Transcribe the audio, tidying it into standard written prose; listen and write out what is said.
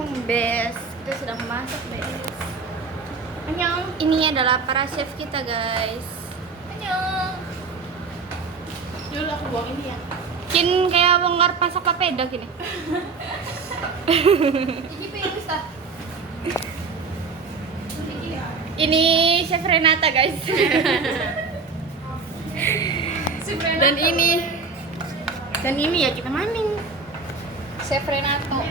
Annyeong Bes. Kita sedang masak Bes. Annyeong. Ini adalah para chef kita guys. Annyeong. Dulu aku buang ini ya. Kin kayak wong ngarep masak papeda gini. Ini pilih sah. Ini chef Renata guys. Dan ini ya kita maning. Chef Renato.